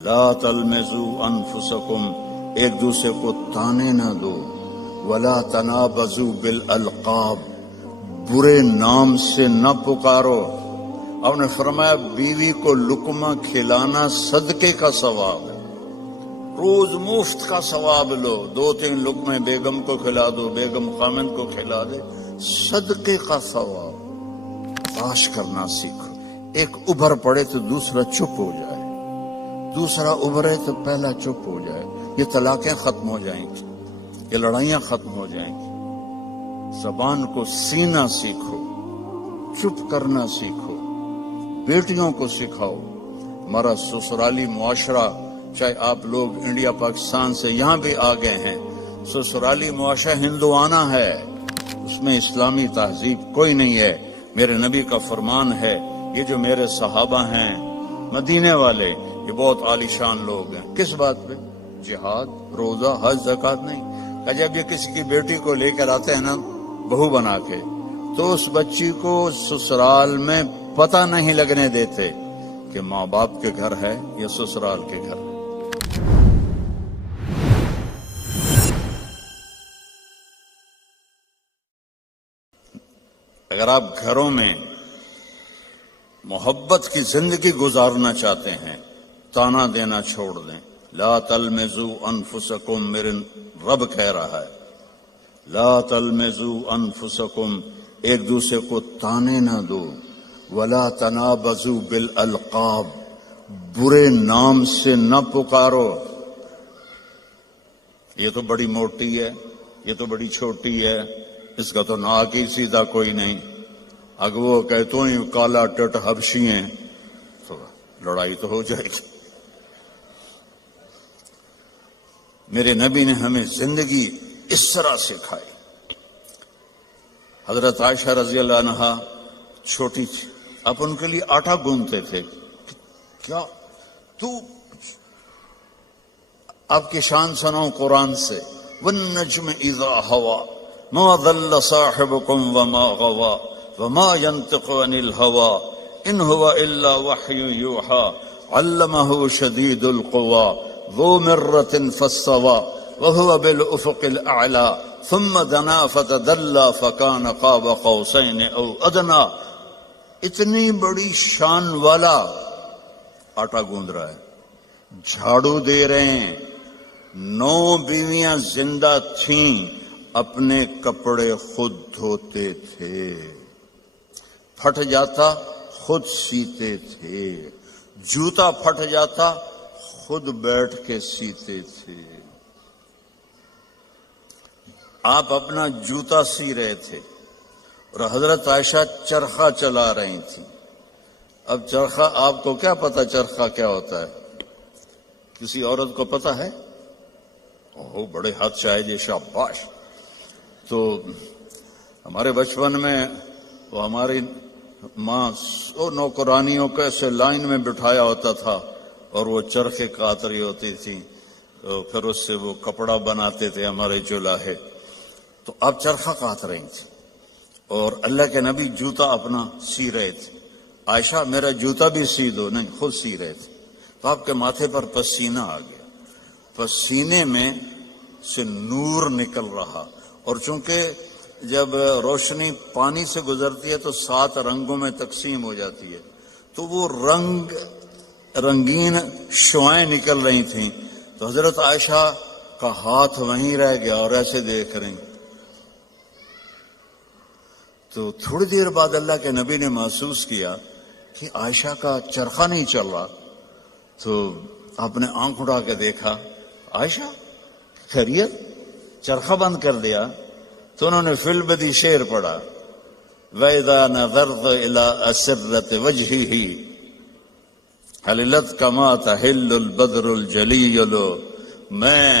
لا تلمزوا انفسکم، ایک دوسرے کو تانے نہ دو، ولا تنابزوا بالالقاب، برے نام سے نہ پکارو۔ آپ نے فرمایا بیوی کو لقمہ کھلانا صدقے کا ثواب ہے، روز مفت کا ثواب لو، 2-3 لقمے بیگم کو کھلا دو، بیگم خامند کو کھلا دے، صدقے کا ثواب۔ باش کرنا سیکھو، ایک ابھر پڑے تو دوسرا چپ ہو جائے، دوسرا ابھرے تو پہلا چپ ہو جائے، یہ طلاقیں ختم ہو جائیں گی، یہ لڑائیاں ختم ہو جائیں گی۔ زبان کو سینا سیکھو، چپ کرنا سیکھو، بیٹیوں کو سکھاؤ۔ ہمارا سسرالی معاشرہ، چاہے آپ لوگ انڈیا پاکستان سے یہاں بھی آ گئے ہیں، سسرالی معاشرہ ہندوانہ ہے، اس میں اسلامی تہذیب کوئی نہیں ہے۔ میرے نبی کا فرمان ہے، یہ جو میرے صحابہ ہیں مدینے والے، یہ بہت عالی شان لوگ ہیں۔ کس بات پہ؟ جہاد، روزہ، حج، زکوٰۃ نہیں۔ کہ جب یہ کسی کی بیٹی کو لے کر آتے ہیں نا بہو بنا کے، تو اس بچی کو سسرال میں پتہ نہیں لگنے دیتے کہ ماں باپ کے گھر ہے یا سسرال کے گھر ہے۔ اگر آپ گھروں میں محبت کی زندگی گزارنا چاہتے ہیں، تانا دینا چھوڑ دیں۔ لا تلمزوا انفسکم، میرے رب کہہ رہا ہے، لا تلمزوا انفسکم، ایک دوسرے کو تانے نہ دو، ولا تنابزوا بالالقاب، برے نام سے نہ پکارو۔ یہ تو بڑی موٹی ہے، یہ تو بڑی چھوٹی ہے، اس کا تو ناک ہی سیدھا کوئی نہیں، اگر وہ کہتوں ہی کالا ٹٹ حبشی ہیں تو لڑائی تو ہو جائے گی۔ میرے نبی نے ہمیں زندگی اس طرح سکھائی۔ حضرت عائشہ رضی اللہ عنہا چھوٹی تھی، آپ ان کے لیے آٹا گوندتے تھے۔ کیا تو آپ کی شان سناؤں قرآن سے، والنجم اذا ہوا ما ضل صاحبكم وما غوا وما ينطق عن الهوى ان هو الا وحي يوحى علمه شديد القوى ذو مرة فاستوى وهو بالافق الاعلى ثم دنا فتدلى فكان قاب قوسين او ادنى۔ اتنی بڑی شان والا آٹا گوندھ رہا ہے، جھاڑو دے رہے ہیں۔ 9 بیویاں زندہ تھیں، اپنے کپڑے خود دھوتے تھے، پھٹ جاتا خود سیتے تھے، جوتا پھٹ جاتا خود بیٹھ کے سیتے تھے۔ آپ اپنا جوتا سی رہے تھے اور حضرت عائشہ چرخہ چلا رہی تھی۔ اب چرخہ، آپ کو کیا پتا چرخہ کیا ہوتا ہے؟ کسی عورت کو پتا ہے؟ اوہ بڑے ہاتھ شاید، شاباش۔ تو ہمارے بچپن میں وہ ہماری ماں نوکرانیوں کو ایسے لائن میں بٹھایا ہوتا تھا اور وہ چرخے کاٹ رہی ہوتی تھی، پھر اس سے وہ کپڑا بناتے تھے ہمارے جولاہے۔ تو آپ چرخہ کاٹ رہی تھی اور اللہ کے نبی جوتا اپنا سی رہے تھے۔ عائشہ میرا جوتا بھی سی دو، نہیں خود سی رہے تھے۔ تو آپ کے ماتھے پر پسینہ آ گیا، پسینے میں سے نور نکل رہا، اور چونکہ جب روشنی پانی سے گزرتی ہے تو 7 رنگوں میں تقسیم ہو جاتی ہے، تو وہ رنگین شعائیں نکل رہی تھیں۔ تو حضرت عائشہ کا ہاتھ وہیں رہ گیا اور ایسے دیکھ رہی۔ تو تھوڑی دیر بعد اللہ کے نبی نے محسوس کیا کہ عائشہ کا چرخہ نہیں چل رہا، تو آپ نے آنکھ اٹھا کے دیکھا، عائشہ خیریت؟ چرخہ بند کر دیا؟ تو انہوں نے فی البدی شعر پڑھا، وَإِذَا نَظَرْتَ إِلَىٰ أَسِرَّةِ وَجْهِهِ حَلِلَتْ كَمَا تَحِلُّ الْبَدْرُ الْجَلِيُّ۔ میں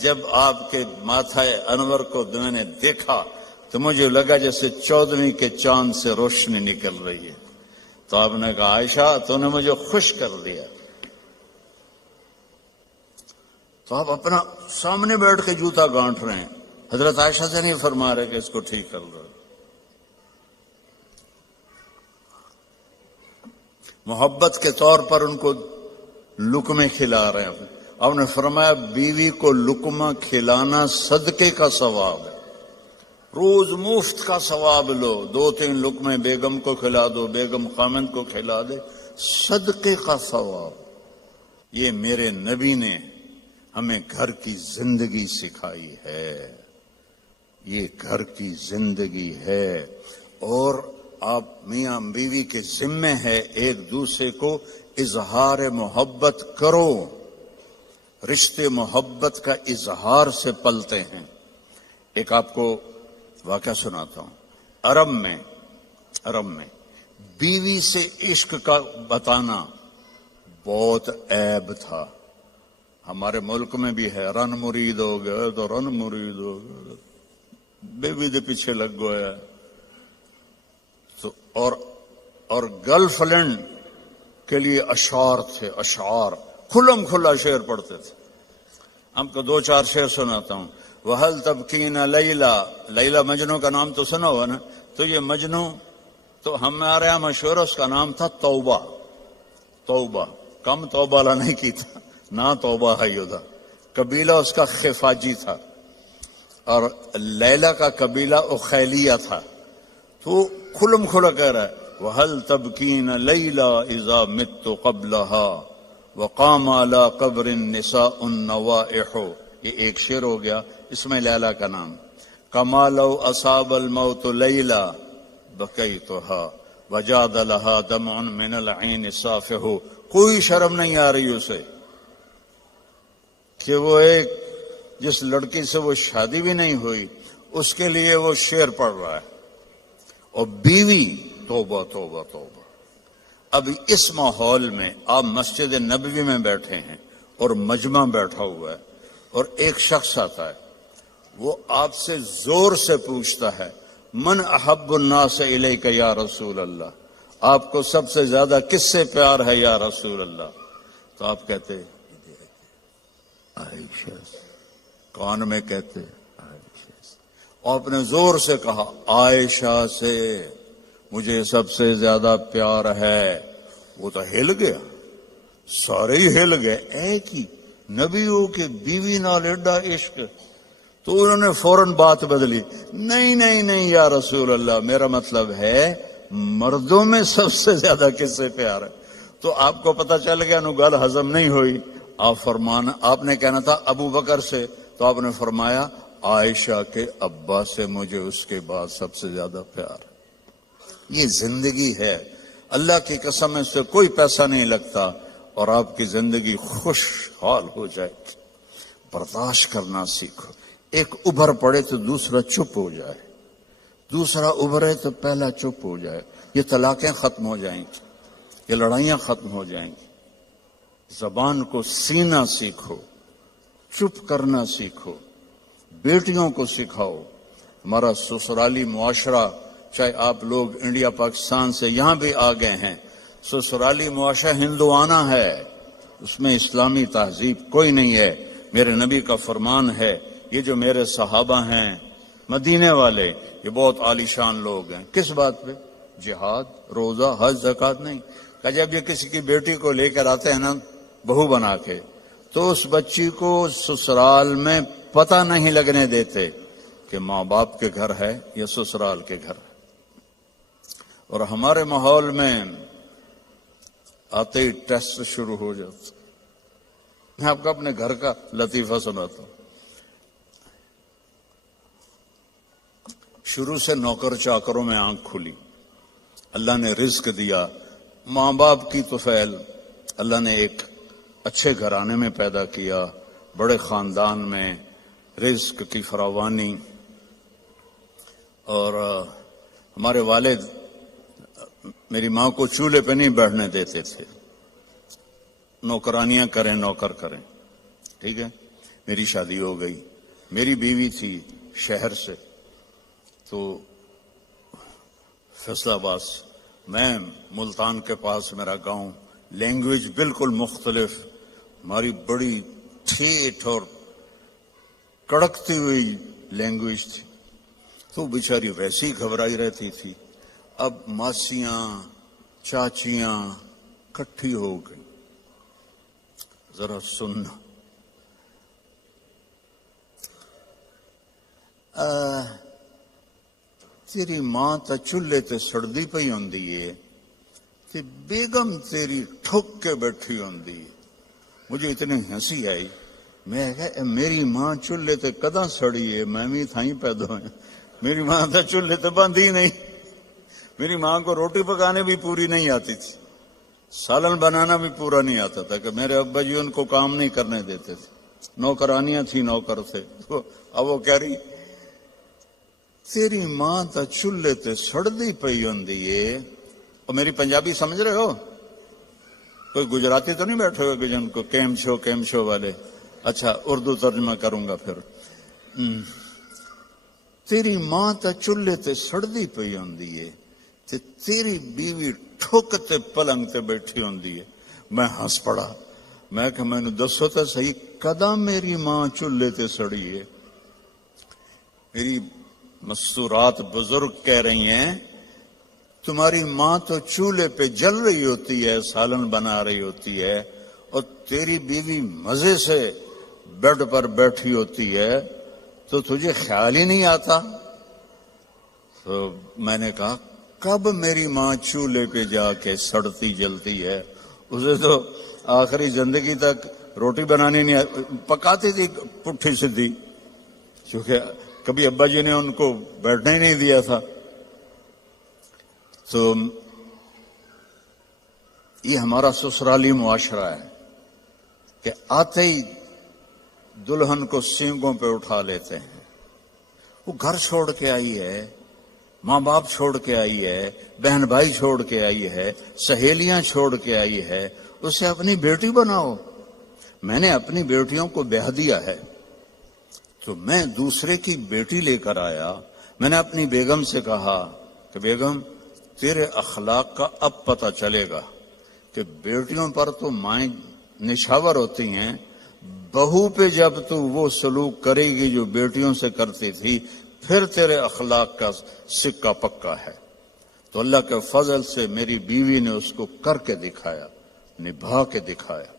جب آپ کے ماتھا انور کو میں نے دیکھا تو مجھے لگا جیسے 14ویں کے چاند سے روشنی نکل رہی ہے۔ تو آپ نے کہا عائشہ تو نے مجھے خوش کر دیا۔ تو آپ اپنا سامنے بیٹھ کے جوتا گانٹھ رہے ہیں، حضرت عائشہ سے نہیں فرما رہے کہ اس کو ٹھیک کر دو۔ محبت کے طور پر ان کو لقمے کھلا رہے ہیں. آپ نے فرمایا بیوی کو لقمہ کھلانا صدقے کا ثواب ہے. روز مفت کا ثواب لو، 2-3 لقمے بیگم کو کھلا دو، بیگم خامند کو کھلا دے، صدقے کا ثواب. یہ میرے نبی نے ہمیں گھر کی زندگی سکھائی ہے، یہ گھر کی زندگی ہے. اور آپ میاں بیوی کے ذمے ہے ایک دوسرے کو اظہار محبت کرو. رشتے محبت کا اظہار سے پلتے ہیں. ایک آپ کو واقعہ سناتا ہوں. عرب میں بیوی سے عشق کا بتانا بہت عیب تھا. ہمارے ملک میں بھی ہے، رن مرید ہو گئے تو رن مرید ہو گئے، بیوی دے پیچھے لگ گیا. تو اور گرل فرینڈ کے لیے اشعار تھے، اشعار کھلم کھلا شعر پڑھتے تھے. ہم کو 2-4 شعر سناتا ہوں. وَهَلْ تَبْكِينَ لَيْلَا، لیلا مجنو کا نام تو سنا ہوا نا. تو یہ مجنو تو ہمارے یہاں مشہور، اس کا نام تھا توبہ. توبہ کم توبہ لا نہیں کی تھا، نہ توبہ ہے یودا. قبیلہ اس کا خفاجی تھا اور لیلا کا قبیلہ اخیلیہ تھا. تو کھلم کھلا کہہ رہا ہے وَهَلْ تَبْكِينَ لَيْلَا إِذَا مِتُّ قَبْلَهَا وَقَامَ عَلَى قَبْرِ النِّسَاءُ النَّوَائِحُ. یہ ایک شعر ہو گیا، اس میں لیلا کا نام. كَمَا لَوْ أَصَابَ الْمَوْتُ لَيْلَا بَكَيْتُهَا وَجَادَ لَهَا دَمْعٌ مِّنَ الْعَيْنِ صَافِحُ. کوئی شرم نہیں آ رہی اسے کہ وہ ایک جس لڑکی سے وہ شادی بھی نہیں ہوئی اس کے لیے وہ شعر پڑھ رہا ہے. اور بیوی توبہ توبہ توبہ. اب اس ماحول میں آپ مسجد نبوی میں بیٹھے ہیں اور مجمع بیٹھا ہوا ہے اور ایک شخص آتا ہے، وہ آپ سے زور سے پوچھتا ہے من احب الناس الیک یا رسول اللہ، آپ کو سب سے زیادہ کس سے پیار ہے یا رسول اللہ؟ تو آپ کہتے عائشہ. کان میں کہتے عائشہ. آپ نے زور سے کہا عائشہ سے مجھے سب سے زیادہ پیار ہے. وہ تو ہل گیا، سارے ہی ہل گئے. ایک ہی نبیوں کے بیوی نال ایڈا عشق. تو انہوں نے فوراً بات بدلی، نہیں نہیں نہیں یا رسول اللہ، میرا مطلب ہے مردوں میں سب سے زیادہ کس سے پیار ہے. تو آپ کو پتہ چل گیا نو گل ہضم نہیں ہوئی. آپ نے کہنا تھا ابو بکر سے، تو آپ نے فرمایا عائشہ کے ابا سے مجھے اس کے بعد سب سے زیادہ پیار. یہ زندگی ہے، اللہ کی قسم اس سے کوئی پیسہ نہیں لگتا اور آپ کی زندگی خوشحال ہو جائے. برداشت کرنا سیکھو. ایک ابھر پڑے تو دوسرا چپ ہو جائے، دوسرا ابھرے تو پہلا چپ ہو جائے. یہ طلاقیں ختم ہو جائیں گی، یہ لڑائیاں ختم ہو جائیں گی. زبان کو سینا سیکھو، چپ کرنا سیکھو. بیٹیوں کو سکھاؤ. ہمارا سسرالی معاشرہ، چاہے آپ لوگ انڈیا پاکستان سے یہاں بھی آ گئے ہیں، سسرالی معاشرہ ہندوانہ ہے، اس میں اسلامی تہذیب کوئی نہیں ہے. میرے نبی کا فرمان ہے، یہ جو میرے صحابہ ہیں مدینے والے، یہ بہت عالی شان لوگ ہیں. کس بات پہ؟ جہاد، روزہ، حج، زکوٰۃ نہیں. کہ جب یہ کسی کی بیٹی کو لے کر آتے ہیں نا بہو بنا کے، تو اس بچی کو سسرال میں پتہ نہیں لگنے دیتے کہ ماں باپ کے گھر ہے یا سسرال کے گھر ہے. اور ہمارے ماحول میں آتے ہی ٹیسٹ شروع ہو جاتا. میں آپ کو اپنے گھر کا لطیفہ سناتا ہوں. شروع سے نوکر چاکروں میں آنکھ کھلی، اللہ نے رزق دیا. ماں باپ کی طفیل، اللہ نے ایک اچھے گھرانے میں پیدا کیا، بڑے خاندان میں، رزق کی فراوانی. اور ہمارے والد میری ماں کو چولہے پہ نہیں بیٹھنے دیتے تھے، نوکرانیاں کریں نوکر کریں. ٹھیک ہے، میری شادی ہو گئی. میری بیوی تھی شہر سے، تو فیصل آباد، میں ملتان کے پاس میرا گاؤں. لینگویج بالکل مختلف، ہماری بڑی ٹھیٹ اور کڑکتی ہوئی لینگویج تھی. تو بیچاری ویسی گھبرائی رہتی تھی. اب ماسیاں چاچیاں کٹھی ہو گئی. ذرا سننا. تیری ماں تا چولہے تے سڑدی پئی ہوندی ہے تے بیگم تیری ٹھک کے بیٹھی ہوندی ہے. مجھے اتنی ہنسی آئی. میں کہا میری ماں چولہے تے کداں سڑی ہے؟ میں بھی تھائیں پیدا ہوئے. میری ماں تا چولہے تے بند ہی نہیں. میری ماں کو روٹی پکانے بھی پوری نہیں آتی تھی, سالن بنانا بھی پورا نہیں آتا تھا کہ میرے ابا جی ان کو کام نہیں کرنے دیتے تھے. نوکرانیاں تھیں, نوکر تھے. اب وہ کہہ رہی تیری ماں تا چولہے تے سڑدی پئی ہوندی ہے. اور میری پنجابی سمجھ رہے ہو؟ کوئی گجراتی تو نہیں بیٹھے ہوئے کہ جن کو کیم شو والے. اچھا اردو ترجمہ کروں گا پھر. تیری ماں تا چولہے تے سڑدی پئی ہوندی ہے تے تیری بیوی ٹھک تے پلنگ تے بیٹھی ہوندی ہے. میں ہنس پڑا. میں کہ میں نے دسو تو صحیح کداں میری ماں چولہے تے سڑی ہے؟ میری مستورات بزرگ کہہ رہی ہیں تمہاری ماں تو چولہے پہ جل رہی ہوتی ہے, سالن بنا رہی ہوتی ہے, اور تیری بیوی مزے سے بیڈ پر بیٹھی ہوتی ہے, تو تجھے خیال ہی نہیں آتا. تو میں نے کہا کب میری ماں چولہے پہ جا کے سڑتی جلتی ہے؟ اسے تو آخری زندگی تک روٹی بنانی نہیں پکاتی تھی پٹھی سدھی, کیونکہ کبھی ابا جی نے ان کو بیٹھنے ہی نہیں دیا تھا. تو یہ ہمارا سسرالی معاشرہ ہے کہ آتے ہی دلہن کو سینگوں پہ اٹھا لیتے ہیں. وہ گھر چھوڑ کے آئی ہے, ماں باپ چھوڑ کے آئی ہے, بہن بھائی چھوڑ کے آئی ہے, سہیلیاں چھوڑ کے آئی ہے, اسے اپنی بیٹی بناؤ. میں نے اپنی بیٹیوں کو بیاہ دیا ہے تو میں دوسرے کی بیٹی لے کر آیا. میں نے اپنی بیگم سے کہا کہ بیگم تیرے اخلاق کا اب پتہ چلے گا کہ بیٹیوں پر تو مائیں نشاور ہوتی ہیں, بہو پہ جب تو وہ سلوک کرے گی جو بیٹیوں سے کرتی تھی پھر تیرے اخلاق کا سکہ پکا ہے. تو اللہ کے فضل سے میری بیوی نے اس کو کر کے دکھایا, نبھا کے دکھایا.